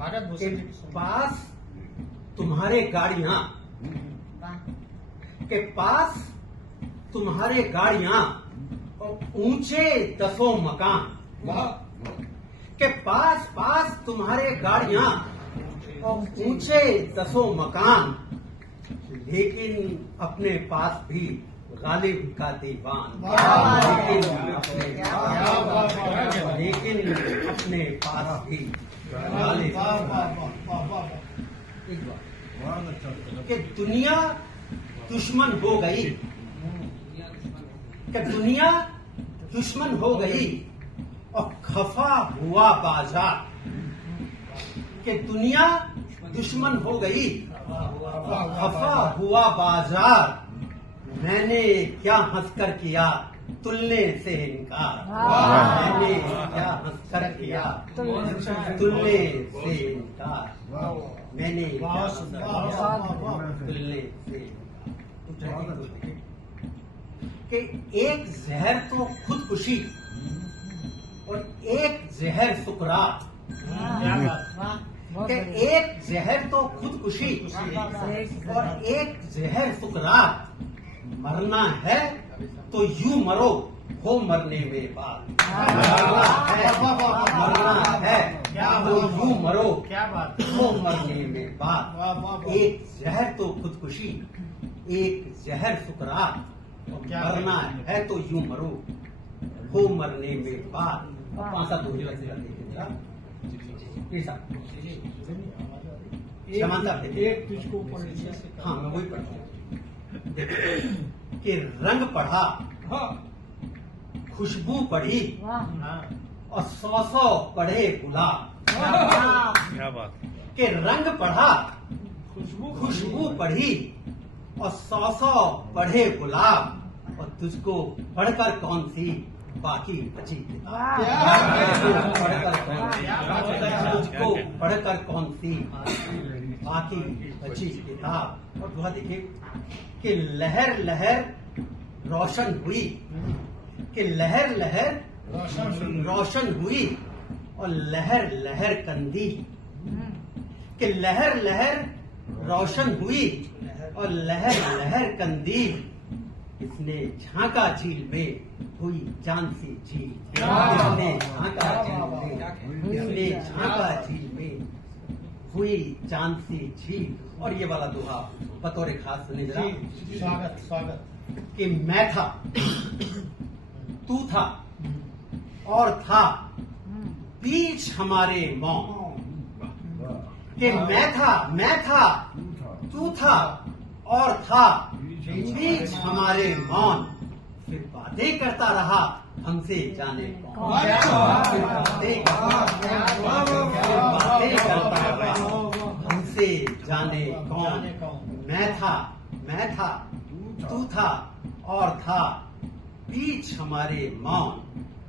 के पास तुम्हारे गाड़ियां, के पास तुम्हारे गाड़ियां और ऊंचे 10 मकान, के पास पास तुम्हारे गाड़ियां और ऊंचे 10 मकान, लेकिन अपने पास भी गालिब का दीवान, लेकिन अपने पास भी गालिब कि दुनिया दुश्मन हो गई, कि दुनिया दुश्मन हो गई और खफा हुआ बाजार, कि दुनिया दुश्मन हो गई खफा हुआ बाजार, मैंने क्या हंसकर किया तुलने से इनकार, मैंने क्या हंसकर किया तुलने से इनकार, मैंने क्या हंसकर किया तुलने से इनकार। कि एक जहर तो खुदकुशी और एक जहर सुकरात, कि एक जहर तो खुदकुशी और एक जहर सुकरात, मरना है तो यूं मरो हो मरने में बात, मरना है तो यूं मरो हो मरने में बात, एक जहर तो खुदकुशी एक जहर सुकरात, मरना है तो यूं मरो हो मरने में बात। पांचा एक तुझको हाँ मैं वही पढ़ता हूँ कि रंग पढ़ा खुशबू पढ़ी और 100 पढ़े गुलाब, क्या बात, कि रंग पढ़ा खुशबू पढ़ी और 100 पढ़े गुलाब, और तुझको पढ़कर कौन सी बाकी बची किताब, तुझको पढ़कर कौन सी बाकी बची किताब। और दुआ देखिए कि लहर लहर रोशन हुई, कि लहर लहर रोशन हुई और लहर लहर कंदी, कि लहर लहर रोशन हुई और लहर लहर कंदी, इसने झांका झील में हुई जान सी झील, इसने झांका झील में, इसने झांका झील में हुई जान सी झील। और ये वाला दोहा बतौर खास सुने जरा। स्वागत कि मैं था तू था और था बीच हमारे मौन, कि मैं था तू था और था बीच हमारे मौन, फिर बातें करता रहा हमसे जाने कौन, फिर बातें करता रहा हमसे जाने कौन। मैं था तू था और था बीच हमारे मौन,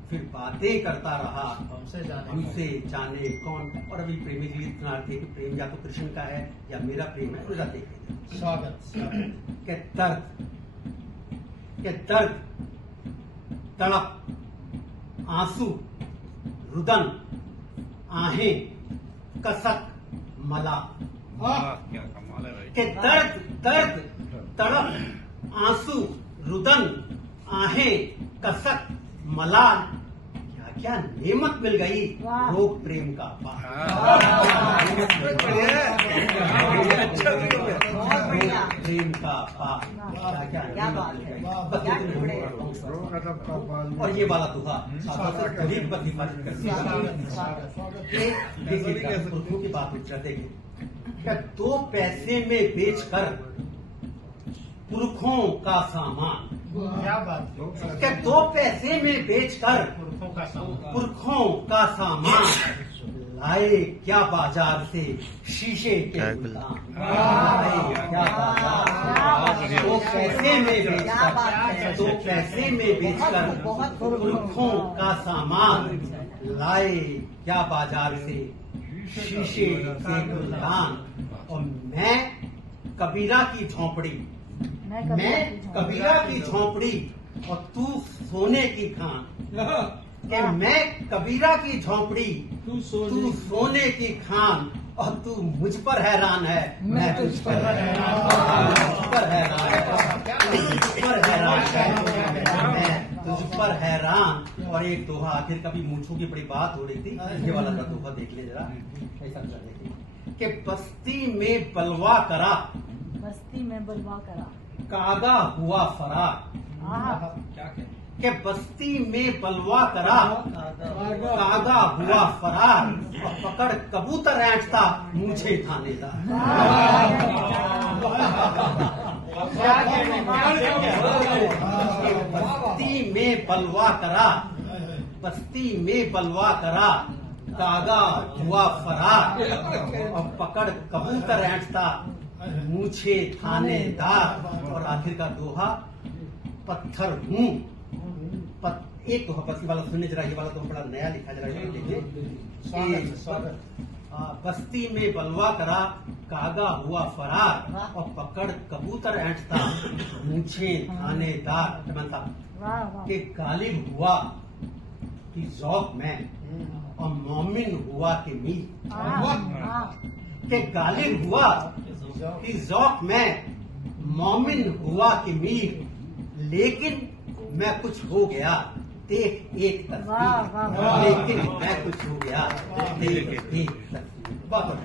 फिर बातें करता रहा हमसे जाने कौन। और अभी प्रेमी जी इतना थे कि प्रेम या तो कृष्ण का है या मेरा प्रेम है, रोजा देखें। स्वागत के दर्द तड़प आंसू रुदन आहें कसक मला, क्या कमाल है भाई, के दर्द तड़प आंसू रुदन आहें कसक मलाल, क्या क्या नेमत मिल गई रोग प्रेम का पार, प्रेम का पार, क्या क्या नेमत मिल गई। और ये वाला दोहा गरीब पर हिफाजत की बात करते क्या 2 पैसे में बेचकर पुरखों का सामान, क्या बात, क्या 2 पैसे में बेचकर पुरखों का सामान, लाए क्या बाजार से शीशे के गुलाम, लाए क्या बाजार 2 पैसे में बेचकर, 2 पैसे में बेचकर पुरखों का सामान, लाए क्या बाजार से शीशे के गुलाम। और मैं कबीरा की झोंपड़ी, मैं कबीरा की झोंपड़ी और तू सोने की खान, कि मैं कबीरा की झोंपड़ी तू तू सोने की खान और तू मुझ पर हैरान है मैं तुझ पर हैरान तुझ पर हैरान मैं तुझ पर हैरान। और एक दोहा आखिर कभी मूंछों की बड़ी बात हो रही थी, ये वाला का दोहा देख ले जरा ऐसा कर देखिए कि बस्ती में बलवा करा बस्ती में बलवा करा कागा हुआ फरार कि बस्ती में बलवा करा कागा हुआ फरार और पकड़ कबूतर ऐंठता मूछे थानेदार। बस्ती में बलवा करा बस्ती में बलवा करा कागा हुआ फरार और पकड़ कबूतर ऐंठता मूछे थानेदार। और आखिर का दोहा पत्थर हूँ एक दोहा बस्ती वाला सुनने जरा, ये वाला तो बड़ा नया लिखा जरा देखिए। बस्ती में बलवा करा कागा हुआ फरार और पकड़ कबूतर ऐंठता मूछे थानेदार। के गालिब हुआ कि ज़ौक़ में और मोमिन हुआ कि मीर के गालिब हुआ कि ज़ौक़ में मोमिन हुआ कि मीर लेकिन मैं कुछ हो गया देख एक तस्वीर लेकिन मैं कुछ हो गया देख एक तस्वीर। बहुत